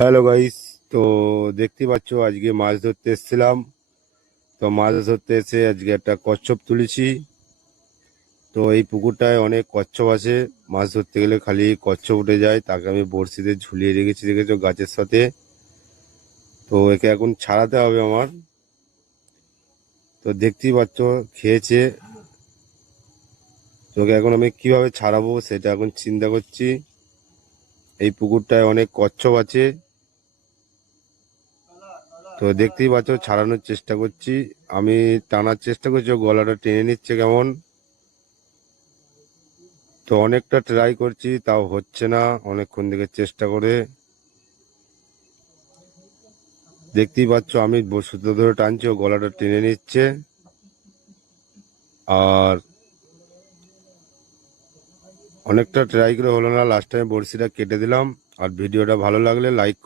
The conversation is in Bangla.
Hello guys. তো দেখতে পাচ্ছ আজকে মাছ ধরতে এসেছিলাম। তো মাছ ধরতে এসে আজকে একটা কচ্ছপ তুলেছি। তো এই পুকুরটায় অনেক কচ্ছপ আছে, মাছ ধরতে গেলে খালি কচ্ছপ উঠে যায়, তাকে আমি বড়শিতে ঝুলিয়ে রেখেছো গাছের সাথে। তো একে এখন ছাড়াতে হবে আমার। তো দেখতেই পাচ্ছ খেয়েছে। তোকে এখন আমি কিভাবে ছাড়াবো সেটা এখন চিন্তা করছি। এই পুকুরটায় অনেক কচ্ছপ আছে। তো দেখতেই পাচ্ছ ছাড়ানোর চেষ্টা করছি, আমি টানার চেষ্টা করছি, ও গলাটা টেনে নিচ্ছে কেমন। তো অনেকটা ট্রাই করছি তাও হচ্ছে না, অনেকক্ষণ থেকে চেষ্টা করে। দেখতেই পাচ্ছ আমি সুতো ধরে টানছি, ও গলাটা টেনে নিচ্ছে। আর অনেকটা ট্রাই করে হলো না, লাস্ট টাইম বড়শিটা কেটে দিলাম। আর ভিডিওটা ভালো লাগলে লাইক